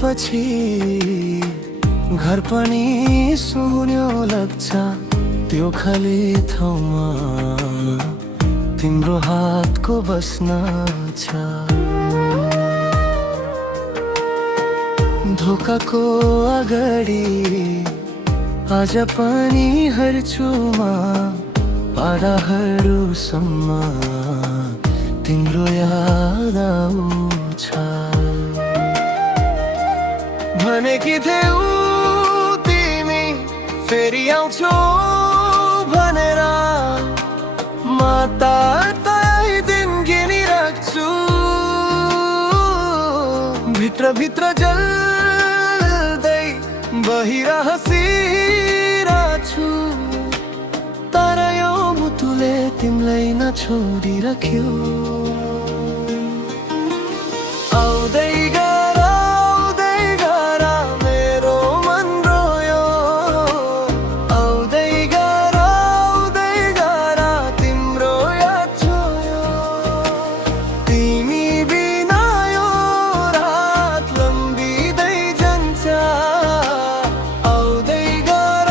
पछि घर पनि सुन्यो लाग्छ त्यो खाली ठाउँमा तिम्रो हातको बस्न छ। धोकाको अगाडि आज पनि हर्छुमा पाराहरूसम्म तिम्रो याद आउँछ। भनेकी थियौ तिमी फेरि आउँछौ भनेर म त त्यही दिन गिनिराख्छु। भित्र जल्दै बाहिर हँसिरहेछु तर यो मुटुले तिमीलाई नछोडिराख्यो। आउँदै गर मेरो मन रोयो, आउँदै गर तिम्रो याद छोयो। तिमी बिना यो रात लम्बिँदै जान्छ, आउँदै गर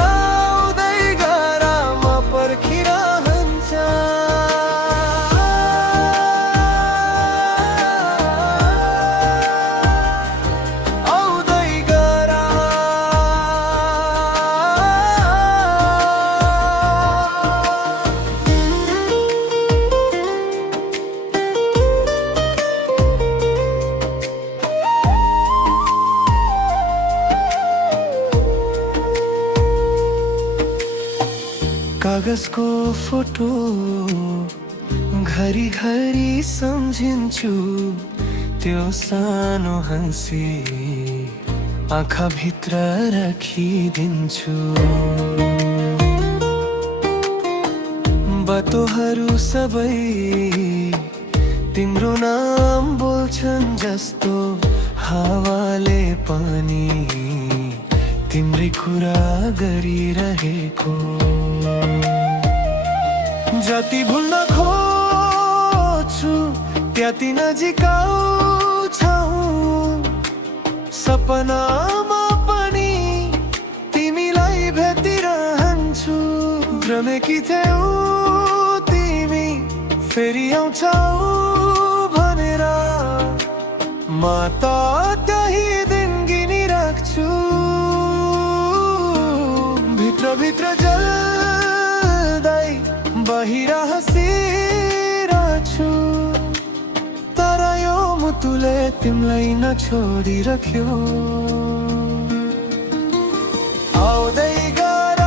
म पर्खिरहन्छ। कागजको फोटो घरी सम्झिन्छु, त्यो सानो हँसी आँखा भित्र राखिदिन्छु। बाटोहरू सबै तिम्रो नाम बोल्छन् जस्तो हावाले पनि तिम्रै कुरा गरिरहेको। जति भुल्न खोज्छु त्यति नजिक आउँछौ, सपनामा पनि तिमीलाई भेटिरहन्छु। भ्रमेकी थियौ तिमी फेरि आउँछौ भनेर म त त्यही दिन गिनिराख्छु। भित्र जल्दै बाहिर हँसिरहेछु तर यो मुटुले तिमीलाई नछोडिराख्यो। आउँदै गर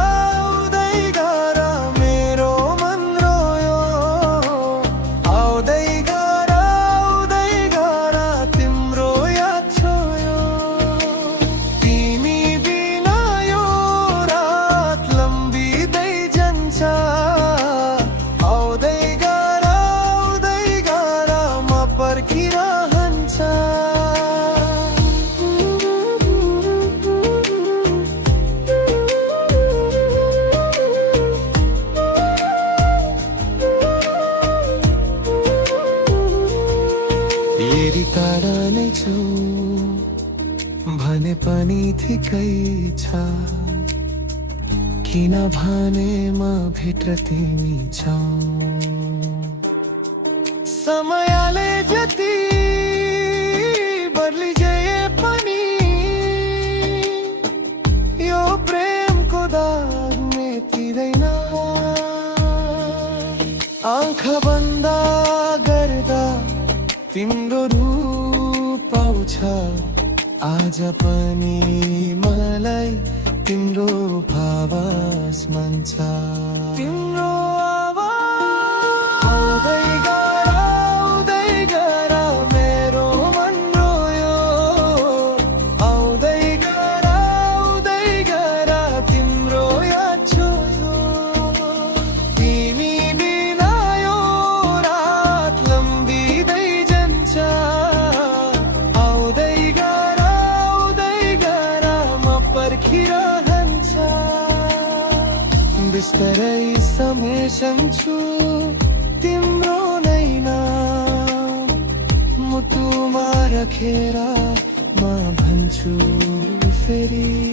मेरो मन रोयो, आउँदै गर तिम्रो याद छोयो। तिमी बिना यो रात लम्बिँदै जान्छ, आउँदै गर म पर्खिरहन्छ। यदि टाढा नै छौ भने पनि ठिकै छ, किन भने म भित्र तिमी छौ। समयले जति बदलिजे पनि यो प्रेमको दाग मेटिँदैन। आँखा बन्द गर्दा तिम्रो रूप आउँछ, आज पनि मलाई तिम्रो आवाज मन छ। तिम्रो आवाज आउँदै गर मेरो मन रोयो, आउँदै गर तिम्रो याद छोयो। तिमी बिना यो रात लम्बिँदै जान्छ, आउँदै गर म पर्खिरहन्छ। बिस्तरै समेट्छु तिम्रो नै नाम मुटुमा राखेर म भन्छु आउँछु फेरि